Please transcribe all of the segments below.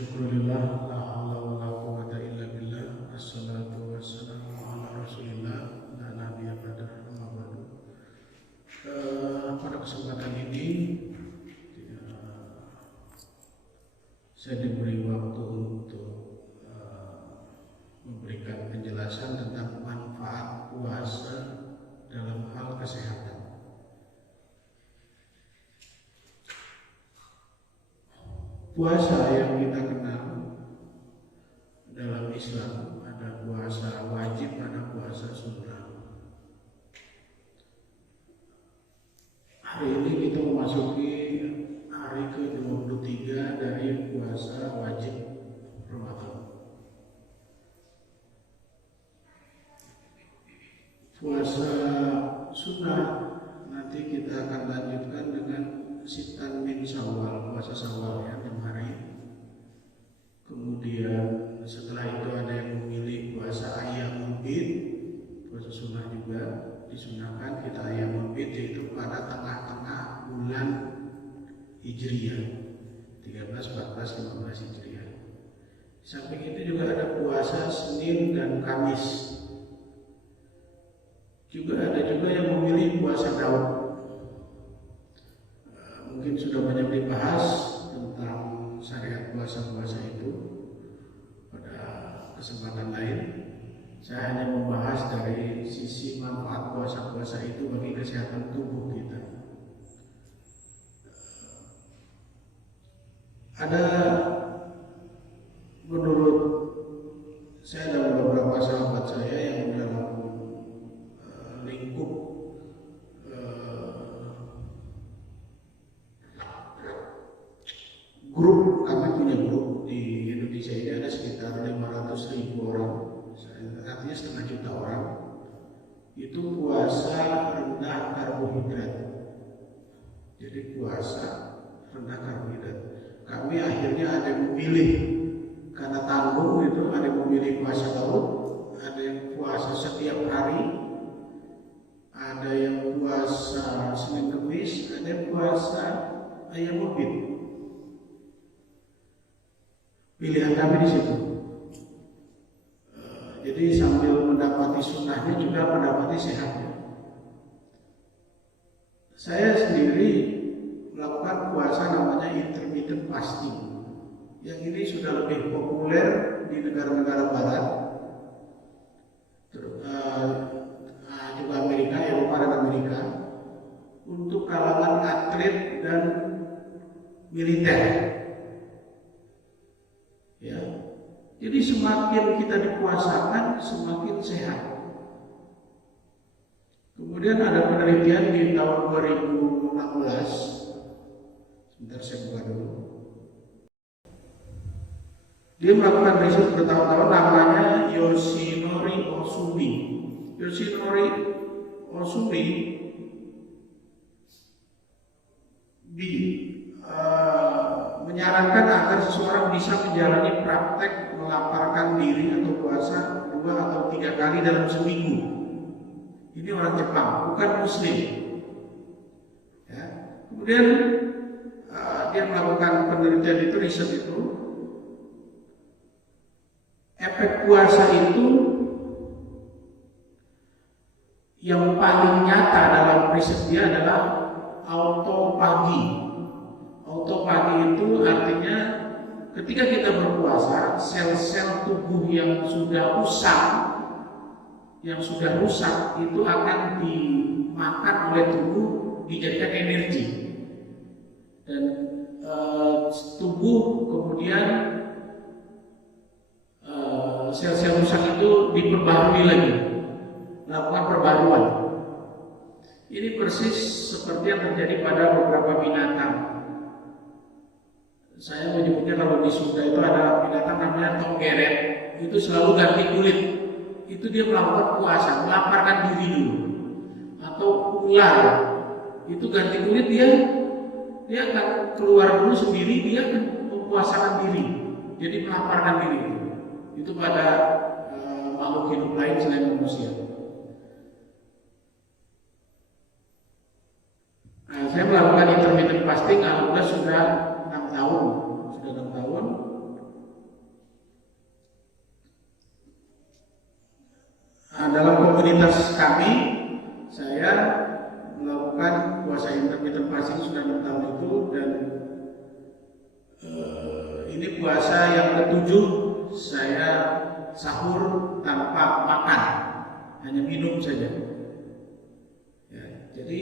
Syukurillah, la haula wa la quwwata illa billah. Assalatu wassalamu ala Rasulillah la nabiyya ba'da, amma ba'du. Pada kesempatan ini saya diberi waktu untuk memberikan penjelasan tentang manfaat puasa dalam hal kesehatan. Puasa yang kita kenal dalam Islam ada puasa wajib, ada puasa sunnah. Hari ini kita memasuki hari ke-23 dari puasa wajib Ramadan. Puasa sunnah nanti kita akan lanjutkan dengan sitan min Syawal, puasa Syawal ya, 6 hari. Kemudian setelah itu ada yang memilih puasa Ayyamul Bid, puasa sunnah juga disunahkan kita Ayyamul Bid, yaitu pada tengah-tengah bulan Hijriyah 13, 14, 15 Hijriyah. Samping itu juga ada puasa Senin dan Kamis. Juga ada juga yang memilih puasa Daud. Mungkin sudah banyak dibahas tentang syariat puasa-puasa itu pada kesempatan lain. Saya hanya membahas dari sisi manfaat puasa-puasa itu bagi kesehatan tubuh kita. Ada, menurut saya dan beberapa sahabat saya yang dalam lingkup grup, kami punya grup di Indonesia ini ada sekitar 500.000 orang, artinya 500.000 orang. Itu puasa rendah karbohidrat. Jadi puasa rendah karbohidrat. Kami akhirnya ada yang memilih, karena tanggung itu, ada yang memilih puasa Daud, ada yang puasa setiap hari, ada yang puasa Senin Kamis, ada yang puasa Ayyamul Bid. Pilihan kami di situ. Jadi sambil mendapati sunnahnya juga mendapati sehatnya. Saya sendiri melakukan puasa namanya intermittent fasting. Yang ini sudah lebih populer di negara-negara barat, juga Amerika, Eropa dan Amerika, untuk kalangan atlet dan militer. Ya, jadi semakin kita dipuasakan, semakin sehat. Kemudian ada penelitian di tahun 2016, sebentar saya buka dulu. Dia melakukan riset bertahun-tahun, namanya Yoshinori Ohsumi. Yoshinori Ohsumi menyarankan agar seseorang bisa menjalani praktek melaparkan diri atau puasa 2 atau 3 kali dalam seminggu. Ini orang Jepang, bukan Muslim. Ya. Kemudian dia melakukan penelitian itu, riset itu. Efek puasa itu yang paling nyata dalam riset dia adalah autopagi. Autopagi itu artinya ketika kita berpuasa, sel-sel tubuh yang sudah rusak itu akan dimakan oleh tubuh, dijadikan energi, dan tubuh kemudian sel-sel rusak itu diperbarui lagi, melakukan perbaruan. Ini persis seperti yang terjadi pada beberapa binatang. Saya menyebutnya, kalau di Sunda itu ada binatang namanya tonggeret, itu selalu ganti kulit. Itu dia melakukan puasa, melaparkan diri dulu. Atau ular, itu ganti kulit, dia akan keluar dulu sendiri, dia akan mempuasakan diri, jadi melaparkan diri. Itu pada makhluk hidup lain selain manusia. Nah, saya melakukan intermittent fasting alhamdulillah sudah 6 tahun. komunitas kami, saya melakukan puasa intermittent fasting sudah 6 tahun itu, dan ini puasa yang ketujuh saya sahur tanpa makan, hanya minum saja. Ya, jadi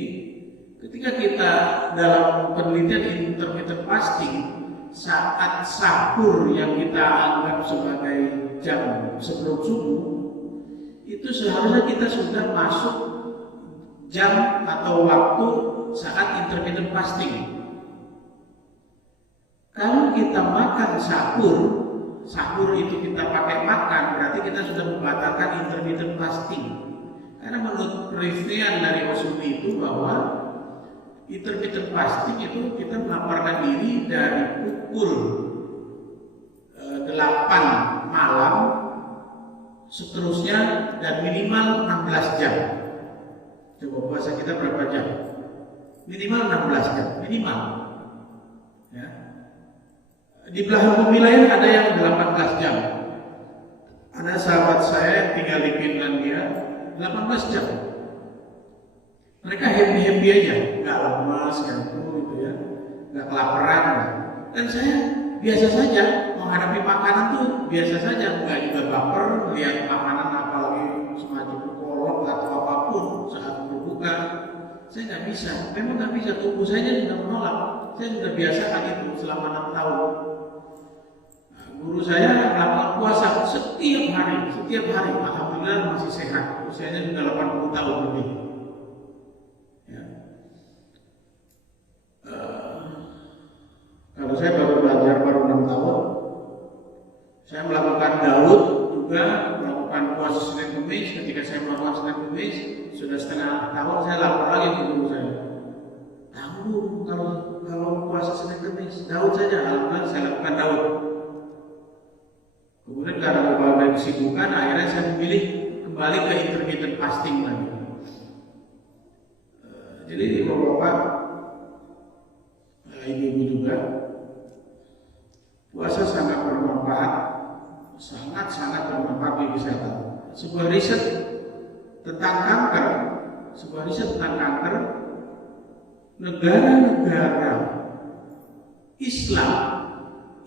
ketika kita dalam penelitian intermittent fasting, saat sahur yang kita anggap sebagai jam sebelum subuh, itu seharusnya kita sudah masuk jam atau waktu saat intermittent fasting. Kalau kita makan sahur itu kita pakai makan, berarti kita sudah membatalkan intermittent fasting. Karena menurut penelitian dari Osumi itu bahwa intermittent fasting itu kita melaporkan diri dari pukul 8 malam seterusnya, dan minimal 16 jam. Coba puasa kita berapa jam? Minimal 16 jam, minimal. Ya. Di belahan bumi lain ada yang 18 jam. Ada sahabat saya tinggal di Finlandia 18 jam. Mereka happy aja, nggak lemas, gitu ya, nggak kelaparan. Dan saya biasa saja menghadapi makanan tuh biasa saja, nggak juga baper lihat makanan apalagi semacam kolak atau apapun saat berbuka. Saya nggak bisa, memang nggak bisa, tubuh saya sudah menolak. Saya sudah biasakan itu selama 6 tahun. Guru saya melakukan puasa setiap hari, alhamdulillah masih sehat. Usianya sudah 80 tahun lebih. Ya. Kalau saya baru belajar baru 6 tahun, saya melakukan Daud juga, melakukan puasa Senin Kemis. Ketika saya melakukan Senin Kemis, sudah setengah tahun saya lapor lagi ke guru saya. Tahu kalau puasa Senin Kemis, Daud saja, alhamdulillah saya lakukan Daud. Kemudian karena berbagai kesibukan, akhirnya saya memilih kembali ke intermittent fasting lagi. Jadi Bapak, ibu-ibu juga, puasa sangat bermanfaat, sangat bermanfaat bagi kesehatan. Sebuah riset tentang kanker, negara-negara Islam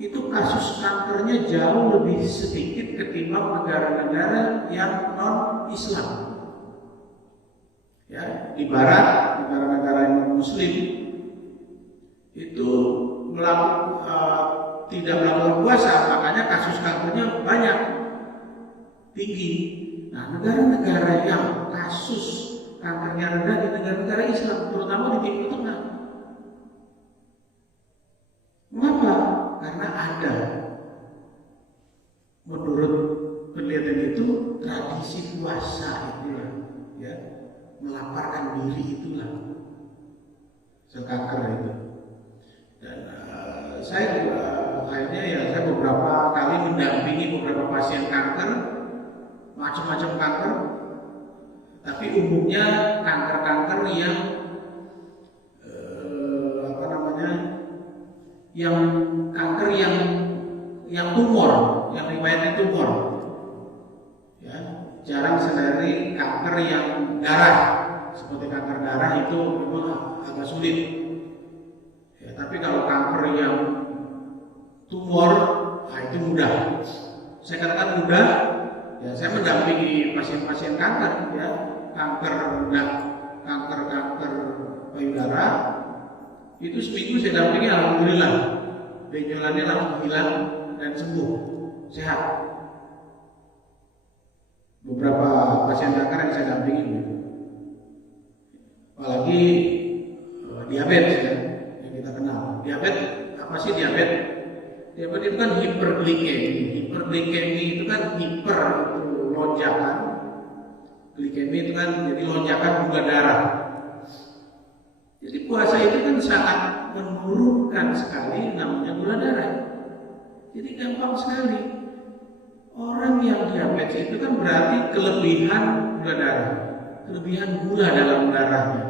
itu kasus kankernya jauh lebih sedikit ketimbang negara-negara yang non-Islam. Ya, di Barat, negara-negara yang non-Muslim itu tidak melakukan puasa, makanya kasus kankernya banyak, tinggi. Nah, negara-negara yang kasus kankernya rendah di negara-negara Islam, terutama di Timur Tengah. Mengapa? Karena ada, menurut penelitian itu, tradisi puasa itulah, ya, melaparkan diri itulah kanker itu. Dan saya juga akhirnya saya beberapa kali mendampingi beberapa pasien kanker, macam-macam kanker, tapi umumnya kanker-kanker yang kanker yang tumor, yang riwayatnya tumor. Ya, jarang sekali kanker yang darah, seperti kanker darah itu memang agak sulit. Ya, tapi kalau kanker yang tumor, itu mudah. Saya katakan mudah. Ya, saya mendampingi pasien-pasien kanker, ya, kanker payudara. Itu seminggu saya dampingi, alhamdulillah benjolannya langsung hilang dan sembuh, sehat. Beberapa pasien kanker yang saya dampingi, apalagi diabetes, ya, yang kita kenal. Diabetes, apa sih diabetes? Diabetes itu kan hiperglikemi. Hiperglikemi itu kan hiper itu lonjakan, glikemi itu kan jadi lonjakan gula darah. Jadi puasa itu kan sangat menurunkan sekali namanya gula darah. Jadi gampang sekali. Orang yang diabetes itu kan berarti kelebihan gula darah, kelebihan gula dalam darahnya.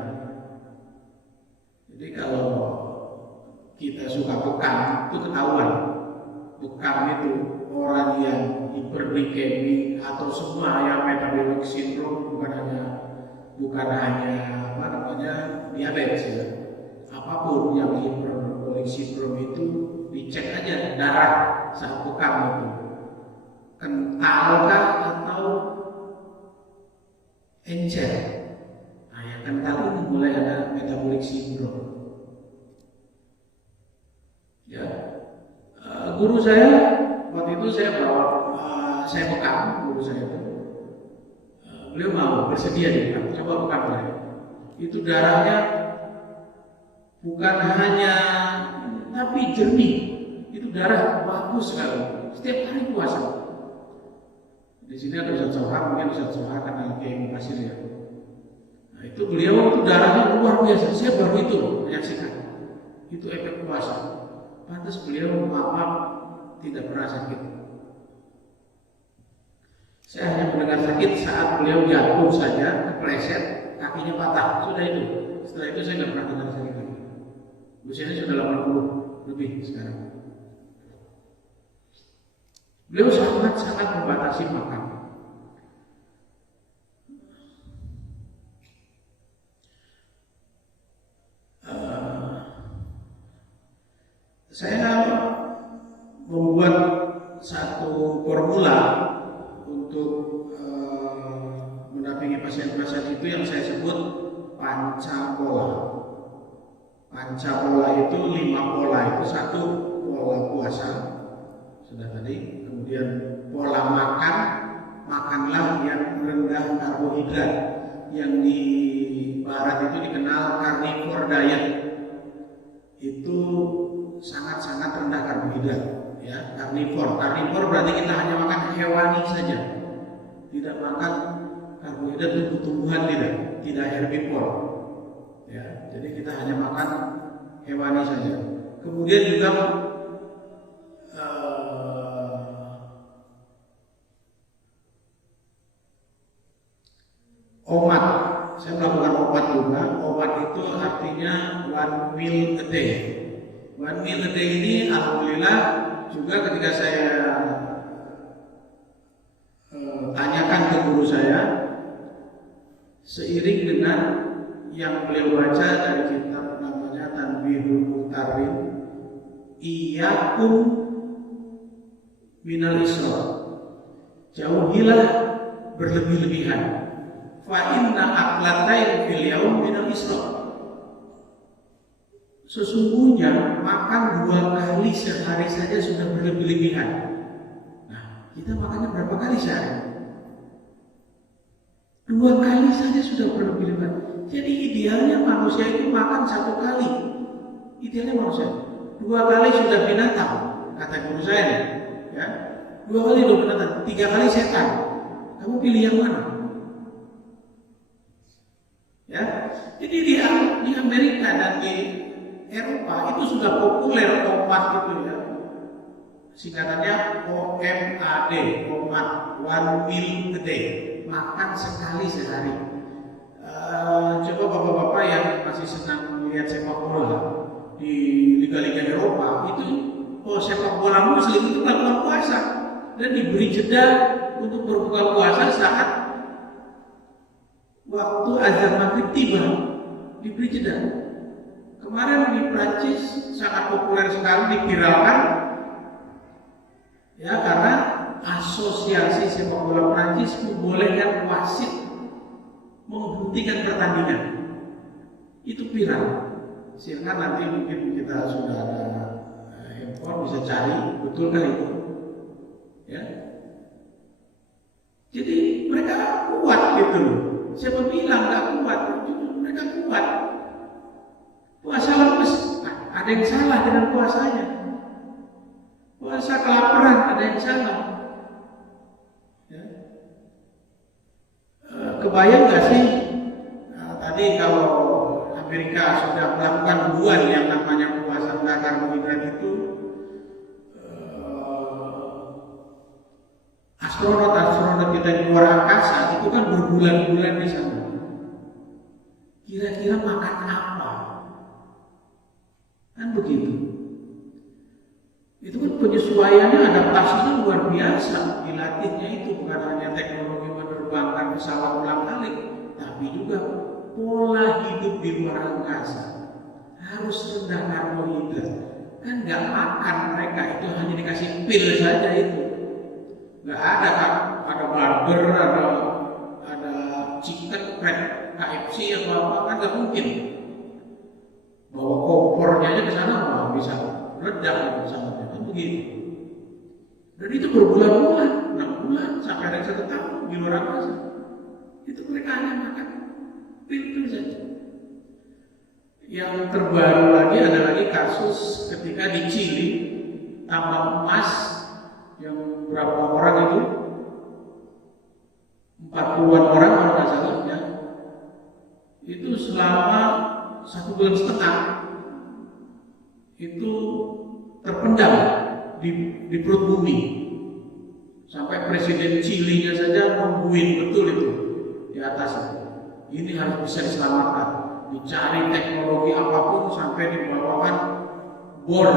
Jadi kalau kita suka pekan itu ketahuan. bekam itu orang yang hiperglikemi atau semua yang metabolic syndrome, bukan hanya apa namanya diabetes ya, apapun yang hiperglikemic syndrome itu dicek aja darah saat bekam itu kentalkah atau encer. Nah, yang kental ini mulai ada metabolic syndrome. Ya, guru saya waktu itu saya bawa saya bekam guru saya itu. Beliau mau bersedia nih, coba bekam saya. Itu darahnya bukan hanya tapi jernih. Itu darah bagus sekali. Setiap hari puasa. Di sini ada Ustaz Sohar, mungkin Ustaz Sohar kenal Kiai Pasir ya. Nah, itu beliau itu darahnya luar biasa. Saya baru itu menyaksikan. Itu efek puasa. Pantas beliau maaf tidak pernah sakit. Saya hanya mendengar sakit saat beliau jatuh saja, kepleset, kakinya patah. Sudah itu. Setelah itu saya nggak pernah dengar sakit lagi. Usianya sudah 80 lebih sekarang. Beliau sangat membatasi makan. Saya membuat satu formula untuk mendampingi pasien-pasien itu yang saya sebut pancapola. Pancapola itu 5 pola, itu satu pola puasa sudah tadi, kemudian pola makan, makanlah yang rendah karbohidrat, yang di barat itu dikenal carnivore diet. Itu sangat rendah karbohidrat ya, carnivore berarti kita hanya makan hewani saja, tidak makan karbohidrat untuk tumbuhan, tidak herbivore ya, jadi kita hanya makan hewani saja. Kemudian juga omat, saya melakukan omat juga. Omat itu artinya 1 meal a day. 1 meal a day ini alhamdulillah juga ketika saya tanyakan ke guru saya, seiring dengan yang beliau baca dari kitab namanya Tanbihul Muhtarin, iyyakum minal isra, jauhilah berlebih-lebihan, fa inna aqlatain fil yaum minal isra. Sesungguhnya makan 2 kali sehari saja sudah berlebih-lebihan. Nah, kita makannya berapa kali sehari? 2 kali saja sudah berlebih-lebihan. Jadi idealnya manusia itu makan 1 kali. Idealnya manusia 2 kali sudah binatang, kata guru saya nih, ya. 2 kali sudah binatang, 3 kali setan. Kamu pilih yang mana? Ya. Jadi di Amerika dan di Eropa itu sudah populer omat itu ya. Singkatannya OMAD, omat, 1 meal a day, makan sekali sehari. Coba bapak-bapak yang masih senang melihat sepak bola di liga-liga Eropa itu, sepak bola muslim itu melakukan puasa dan diberi jeda untuk berbuka puasa saat waktu azan maghrib tiba, diberi jeda. Kemarin di Prancis sangat populer sekali, diviralkan ya, karena asosiasi sepak bola Prancis membolehkan wasit menghentikan pertandingan. Itu viral. Silakan nanti mungkin kita sudah ada handphone bisa cari, betulkah itu? Ya. Jadi mereka kuat gitu loh. Siapa bilang nggak kuat? Mereka kuat. Puasa lemes, ada yang salah dengan puasanya. Puasa kelaparan, ada yang salah. Ya. Kebayang nggak sih? Tadi kalau Amerika sudah melakukan hubungan yang namanya puasa rendah karbohidrat itu, astronot kita di luar angkasa itu kan berbulan-bulan di sana. Kira-kira makan apa? Kan begitu. Itu kan penyesuaiannya, adaptasinya luar biasa. Dilatihnya itu bukan hanya teknologi menerbangkan pesawat ulang-alik, tapi juga pola hidup di luar angkasa. Harus rendah karbohidrat. Kan nggak makan mereka, itu hanya dikasih pil saja itu. Nggak ada kan, ada burger, ada chicken wrap, KFC atau apa, kan nggak mungkin. Bawa kompornya aja ke sana, wah, bisa ledak pesawatnya, kan begitu. Dan itu berbulan-bulan, 6 bulan sampai ada 1 tahun di luar angkasa. Itu mereka hanya makan pil-pil saja. Yang terbaru lagi ada lagi kasus ketika di Chili, tambang emas yang berapa orang itu, 40-an orang kalau nggak salah ya, itu selama 1,5 bulan itu terpendam di perut bumi, sampai presiden Chili-nya saja nungguin betul itu di atas. Ini harus bisa diselamatkan, dicari teknologi apapun sampai dibawakan bor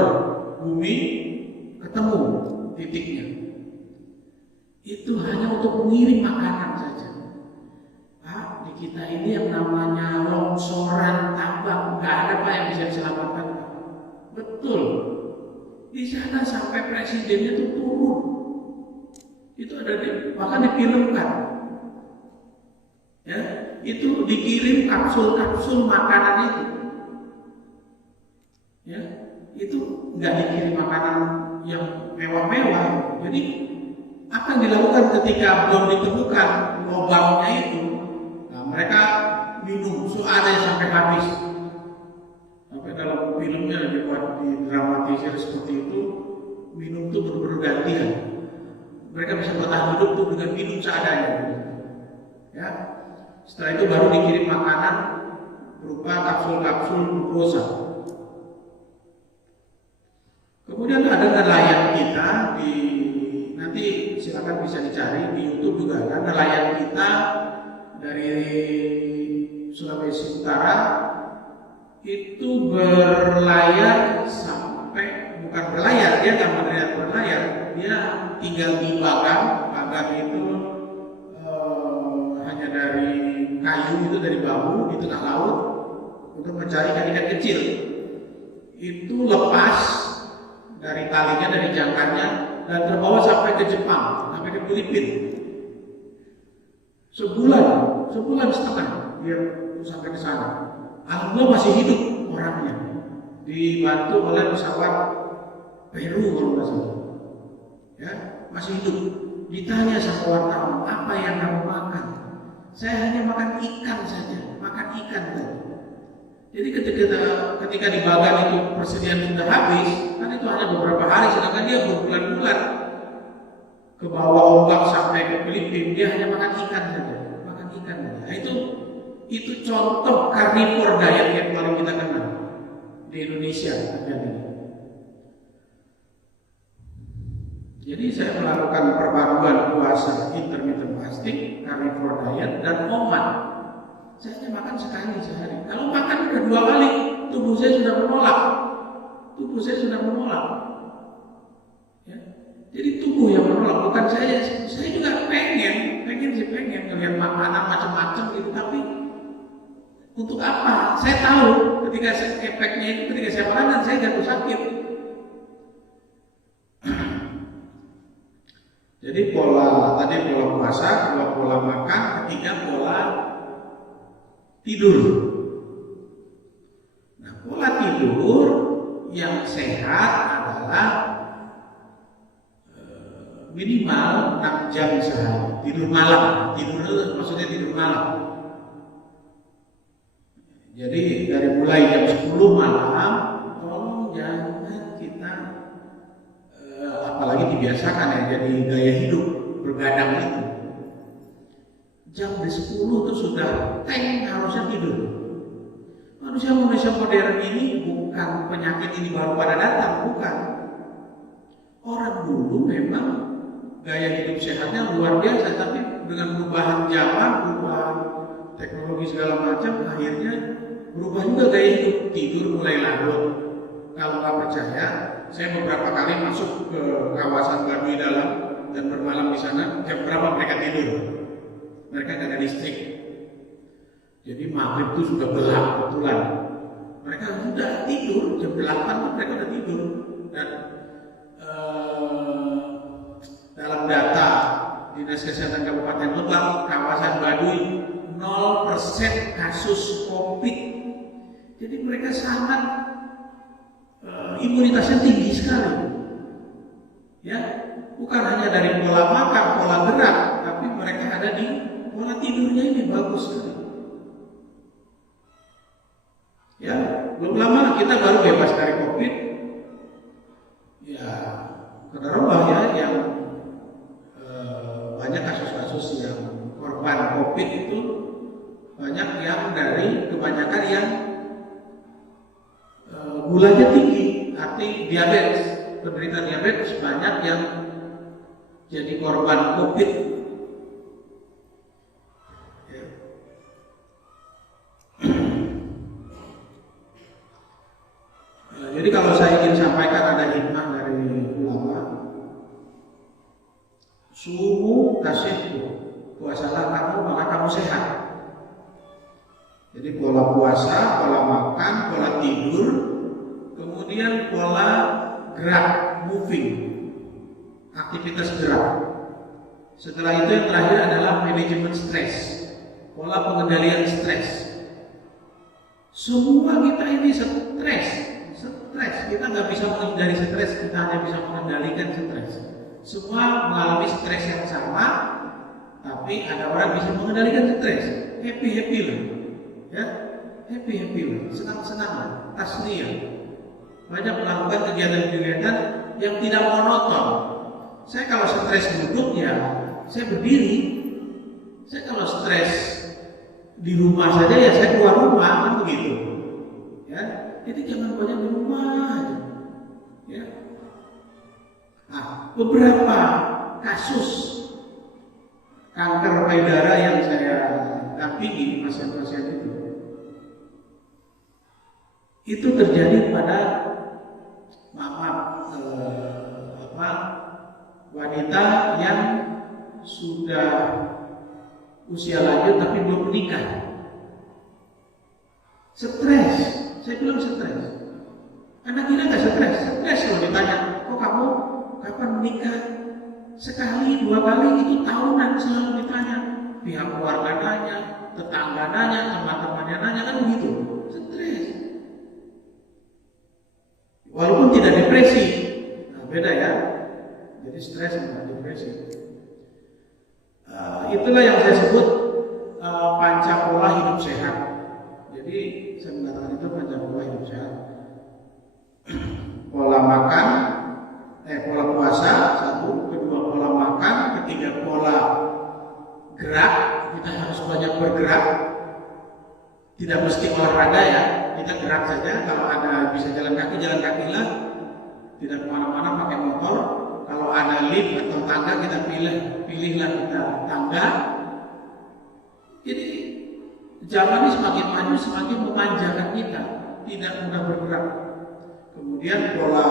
bumi, ketemu titiknya. Itu hanya untuk mengirim makanan saja. Pak, di kita ini yang namanya longsoran tambang, nggak ada Pak yang bisa diselamatkan. Betul. Di sana sampai presidennya itu turun. Itu ada bahkan difilmkan. Ya, itu dikirim kapsul-kapsul makanan itu. Ya, itu nggak dikirim makanan yang mewah-mewah. Jadi apa yang dilakukan ketika belum ditemukan lubangnya itu? Nah, mereka minum soalnya sampai habis. Sampai dalam filmnya dibuat didramatisir seperti itu, minum itu bergantian. Mereka bisa bertahan hidup tuh dengan minum seadanya. Ya, setelah itu baru dikirim makanan berupa kapsul-kapsul glukosa. Kemudian ada nelayan kita nanti silakan bisa dicari di YouTube juga. Ada nelayan kita dari Sulawesi Utara itu berlayar sampai, bukan berlayar, dia nggak berlayar, dia tinggal di Bagan. Bagan itu hanya dari kayu, itu dari bambu di tengah laut untuk mencari ikan-ikan kecil. Itu lepas dari talinya, dari jangkarnya, dan terbawa sampai ke Jepang, sampai ke Filipina. Sebulan setengah dia sampai ke sana. Alhamdulillah masih hidup orangnya, dibantu oleh pesawat Peru kalau nggak salah. Ya, masih hidup. Ditanya sama wartawan, apa yang kamu makan? Saya hanya makan ikan saja, makan ikan saja. Jadi ketika di Bagan itu persediaan sudah habis, kan itu hanya beberapa hari, sedangkan dia berbulan-bulan ke bawah ombak sampai ke Filipina, dia hanya makan ikan saja, makan ikan saja. Nah, itu contoh carnivore diet yang paling kita kenal di Indonesia terjadi. Jadi saya melakukan perpaduan puasa intermittent fasting, carnivore diet, dan oman. Saya hanya makan sekali sehari. Kalau makan udah 2 kali, tubuh saya sudah menolak. Ya. Jadi tubuh yang menolak, bukan saya. Saya juga pengen ngelihat makanan macam-macam gitu, tapi untuk apa? Saya tahu efeknya itu ketika saya makan dan saya jatuh sakit. Jadi pola puasa, pola makan, ketiga pola tidur. Nah, pola tidur yang sehat adalah minimal 6 jam sehari. Tidur malam, maksudnya tidur malam. Jadi dari mulai jam 10 malam, tolong jangan kita apalagi dibiasakan ya jadi gaya hidup bergadang itu. Jam 10 itu sudah harusnya tidur. Manusia modern ini bukan penyakit ini baru pada datang, bukan. Orang dulu memang gaya hidup sehatnya luar biasa, tapi dengan perubahan zaman, perubahan teknologi segala macam, akhirnya berubah juga gaya hidup. Tidur mulai larut, kalau nggak percaya, saya beberapa kali masuk ke kawasan Baduy Dalam dan bermalam di sana. Jam berapa mereka tidur? Mereka nggak ada listrik. Jadi maghrib itu sudah gelap kebetulan. Mereka sudah tidur jam 8 mereka sudah tidur. Dan dalam data Dinas Kesehatan Kabupaten Lebak, kawasan Baduy 0% kasus COVID. Jadi mereka sangat imunitasnya tinggi sekali. Ya, bukan hanya dari pola makan, pola gerak, tapi mereka ada di pola tidurnya ini bagus sekali. Ya, belum lama kita baru bebas dari COVID. Ya, kedarabah ya yang banyak kasus-kasus yang korban COVID itu banyak yang dari kebanyakan yang gulanya tinggi, arti diabetes, penderita diabetes banyak yang jadi korban COVID. Ya. Jadi kalau saya ingin sampaikan ada hikmah dari ulama, sumu kasihku, puasalah kamu maka kamu sehat. Jadi pola puasa, pola makan, pola tidur, kemudian pola gerak, moving, aktivitas gerak. Setelah itu yang terakhir adalah manajemen stres, pola pengendalian stres. Semua kita ini stres. Kita nggak bisa menghindari stres, kita hanya bisa mengendalikan stres. Semua mengalami stres yang sama, tapi ada orang bisa mengendalikan stres. Happy lah, ya, happy lah, senang lah, tasniyah. Banyak melakukan kegiatan-kegiatan yang tidak monoton. Saya kalau stres duduk ya, saya berdiri. Saya kalau stres di rumah saja ya saya keluar rumah, kan begitu. Ya, jadi jangan banyak di rumah aja. Ya. Nah, beberapa kasus kanker payudara yang saya dampingi pasien-pasien itu terjadi pada wanita yang sudah usia lanjut tapi belum menikah. Stres, saya bilang stres. Anak kita nggak stres, stres kalau ditanya, kok kamu kapan menikah? Sekali, dua kali itu tahunan selalu ditanya. Pihak keluarga nanya, tetangga nanya, teman-temannya nanya, kan begitu. Stres. Walaupun tidak depresi, nah beda ya. Jadi stres bukan depresi. Itulah yang saya sebut panca pola hidup sehat. Jadi saya mengatakan itu panca pola hidup sehat. Pola makan, pola puasa, satu, kedua pola makan, ketiga pola gerak. Kita harus banyak bergerak. Tidak mesti olahraga ya, kita gerak saja. Kalau ada bisa jalan kakilah. Tidak kemana-mana pakai motor. Kalau ada lift atau tangga kita pilihlah kita tangga. Jadi zaman ini semakin maju semakin memanjakan kita, tidak mudah bergerak. Kemudian pola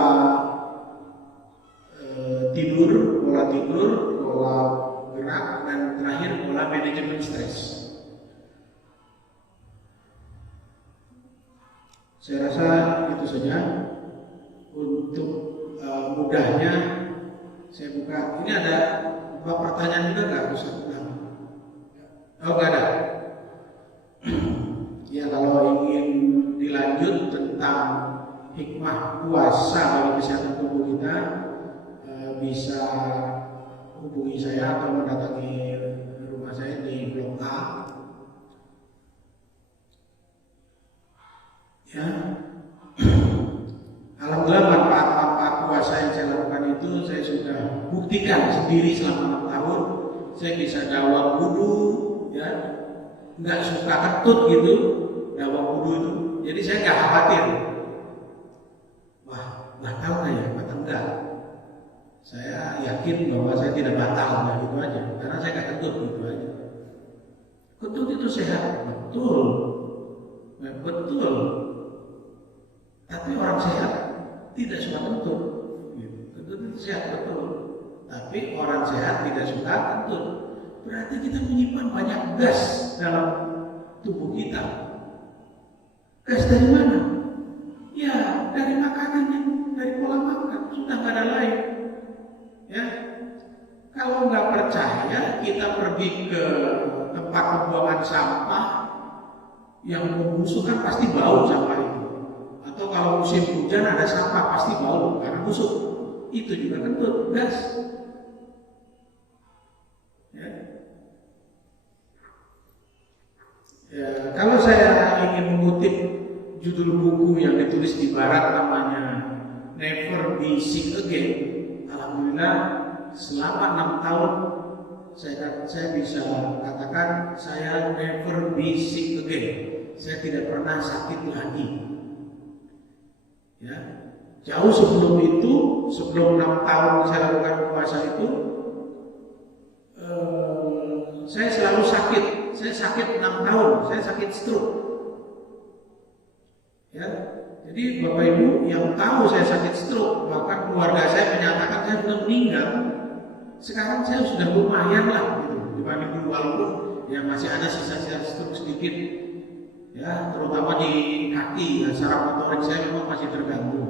tidur, pola gerak, dan terakhir pola manajemen stres. Saya rasa itu saja untuk mudahnya. Saya buka. Ini ada pertanyaan juga nggak? Oh nggak ada. Ya kalau ingin dilanjut tentang hikmah puasa bagi kesehatan tubuh kita, bisa hubungi saya atau mendatangi rumah saya di Blok A. Ya, alhamdulillah manfaat puasa yang saya lakukan itu saya sudah buktikan sendiri selama 6 tahun. Saya bisa dawat wudu, ya, nggak suka ketut gitu, dawat wudu itu. Jadi saya nggak khawatir. Wah, batal nggak ya? Batal enggak? Saya yakin bahwa saya tidak batal, nggak gitu aja, karena saya nggak ketut gitu aja. Ketut itu sehat, betul. Tapi orang sehat tidak suka kentut. Gitu. Kentut itu sehat betul, tapi orang sehat tidak suka kentut. Berarti kita menyimpan banyak gas dalam tubuh kita. Gas dari mana? Ya dari makanannya, dari pola makan. Sudah nggak ada lain. Ya, kalau nggak percaya, kita pergi ke tempat pembuangan sampah yang membusuk kan pasti bau sampah itu. Atau kalau musim hujan ada sampah pasti bau karena busuk. Itu juga kentut, gas. Ya. Ya, kalau saya ingin mengutip judul buku yang ditulis di Barat namanya Never Be Sick Again, alhamdulillah selama 6 tahun saya bisa katakan saya never be sick again. Saya tidak pernah sakit lagi. Ya, jauh sebelum itu, sebelum 6 tahun saya lakukan puasa itu, saya selalu sakit. Saya sakit 6 tahun. Saya sakit stroke. Ya, jadi Bapak Ibu yang tahu saya sakit stroke, bahkan keluarga saya menyatakan saya sudah meninggal. Sekarang saya sudah lumayan lah gitu, dibanding dulu, walaupun ya masih ada sisa-sisa stroke sedikit, ya terutama di kaki, ya, saraf motorik saya memang masih terganggu.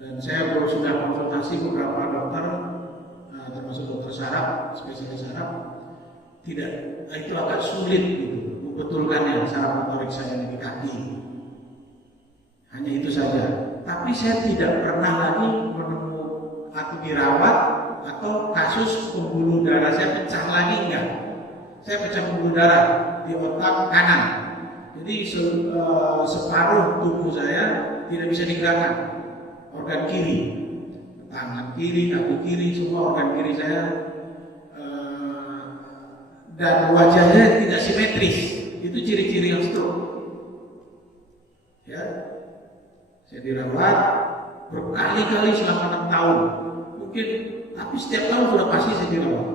Dan saya sudah konsultasi beberapa dokter, termasuk dokter saraf, spesialis saraf, itu agak sulit gitu, membetulkan yang saraf motorik saya di kaki. Hanya itu saja. Tapi saya tidak pernah lagi menemukan atau dirawat atau kasus pembuluh darah saya pecah lagi, enggak. Saya pecah pembuluh darah di otak kanan. Jadi separuh tubuh saya tidak bisa digerakkan. Organ kiri, tangan kiri, kaki kiri, semua organ kiri saya dan wajahnya tidak simetris. Itu ciri-ciri yang stroke. Ya, saya dirawat berkali-kali selama 6 tahun. Mungkin, tapi setiap tahun sudah pasti saya dirawat.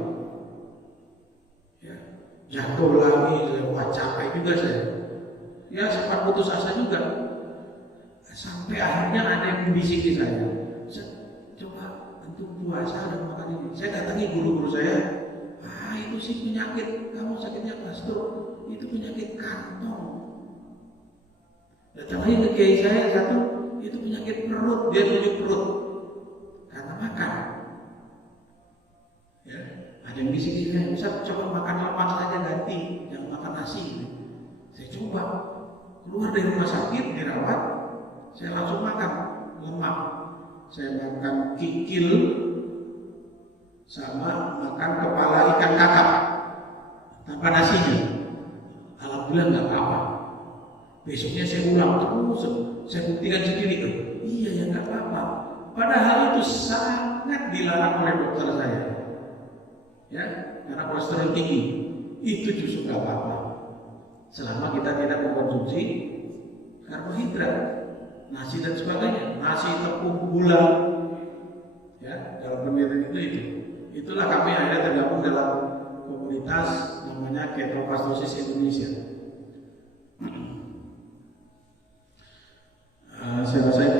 Ya, jatuh lagi, wah capek juga saya. Ya sempat putus asa juga. Sampai akhirnya ada yang membisiki saya. Coba untuk puasa dan makan ini. Saya datangi guru-guru saya. Itu sih penyakit, kamu sakitnya stroke. Itu penyakit kantong. Datang lagi ke kiai saya satu, itu penyakit perut, dia tunjuk perut karena makan. Ya, ada yang bisik saya bisa coba makan lemak saja ganti, jangan makan nasi. Saya coba keluar dari rumah sakit dirawat, saya langsung makan lemak. Saya makan kikil sama makan kepala ikan kakap tanpa nasinya. Alhamdulillah nggak apa-apa. Besoknya saya ulang terus, saya buktikan sendiri tuh. Iya ya nggak apa-apa. Padahal itu sangat dilarang oleh dokter saya. Ya, karena kolesterol tinggi. Itu justru nggak apa-apa. Selama kita tidak mengkonsumsi karbohidrat, nasi dan sebagainya, nasi, tepung, gula. Ya, dalam penelitian itu. Itulah kami akhirnya tergabung dalam komunitas namanya Ketofastosis Indonesia. Saya rasa